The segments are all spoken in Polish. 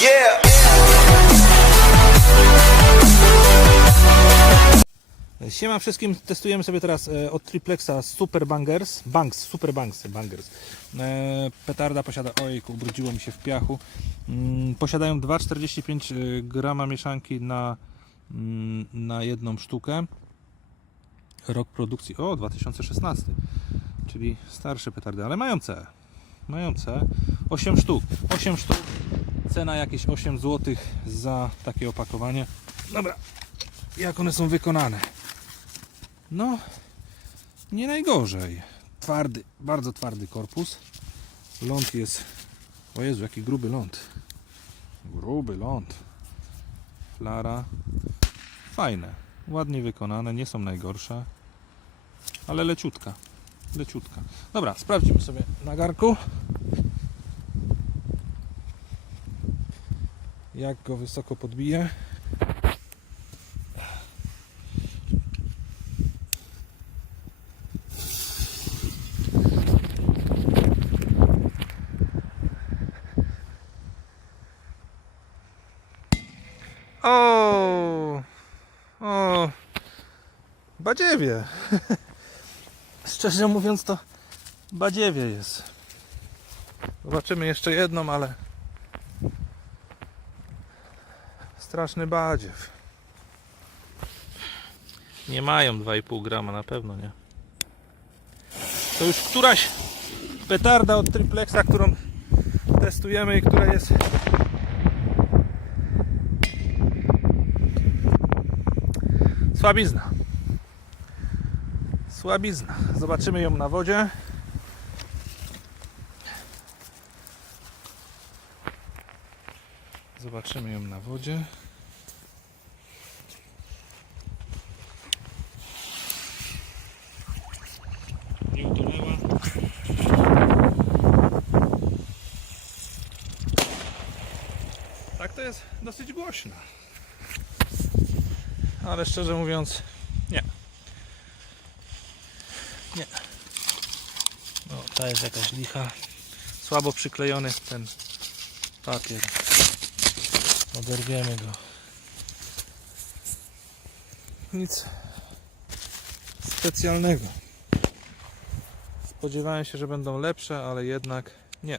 Yeah. Siema wszystkim, testujemy sobie teraz e, od Triplexa Super Bangers, Banks, Super Banks, Bangers. E, Petarda posiada, ojku, ubrudziło mi się w piachu. Mm, Posiadają 2,45 e, grama mieszanki na, mm, na jedną sztukę. Rok produkcji, o 2016, czyli starsze petardy, ale mają C. Mają C. 8 sztuk, 8 sztuk. Cena jakieś 8 zł za takie opakowanie. Dobra, jak one są wykonane? No, nie najgorzej. Twardy, bardzo twardy korpus. Ląd jest. O Jezu, jaki gruby ląd. Gruby ląd. Flara. Fajne. Ładnie wykonane, nie są najgorsze. Ale leciutka. Leciutka. Dobra, sprawdzimy sobie na garku. Jak go wysoko podbije. O, o, badziewie. Szczerze mówiąc, to badziewie jest. Zobaczymy jeszcze jedną, ale straszny badziew. Nie mają 2,5 grama na pewno, nie? To już któraś petarda od triplexa, którą testujemy i która jest Słabizna. Słabizna. Zobaczymy ją na wodzie. Zobaczymy ją na wodzie. Nie utonęła. Tak to jest dosyć głośno. Ale szczerze mówiąc, nie. Nie. No, ta jest jakaś licha. Słabo przyklejony ten papier. Oderwiemy go. Nic specjalnego. Spodziewałem się, że będą lepsze, ale jednak nie.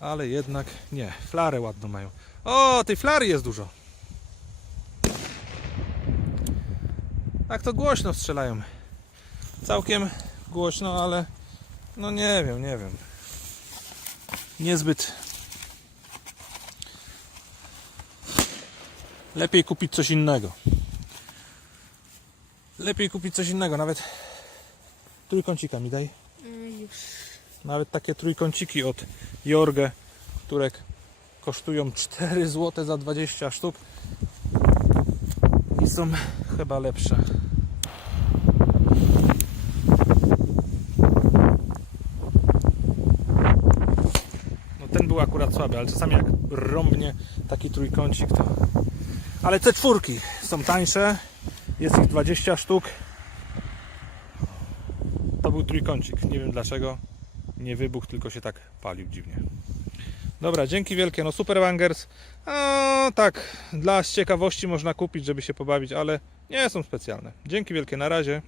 Ale jednak nie. Flarę ładną mają. O, tej flary jest dużo. Tak to głośno strzelają. Całkiem głośno, ale no nie wiem, nie wiem. Niezbyt. Lepiej kupić coś innego. Lepiej kupić coś innego, nawet trójkącika mi daj. Już. Nawet takie trójkąciki od Jorge, które kosztują 4 zł za 20 sztuk i są chyba lepsze. No ten był akurat słaby, ale czasami jak rąbnie taki trójkącik to... Ale te czwórki są tańsze, jest ich 20 sztuk. To był trójkącik, nie wiem dlaczego nie wybuchł, tylko się tak palił dziwnie. Dobra, dzięki wielkie. No Super Bangers. A, tak, dla ciekawości można kupić, żeby się pobawić, ale nie są specjalne. Dzięki wielkie, na razie.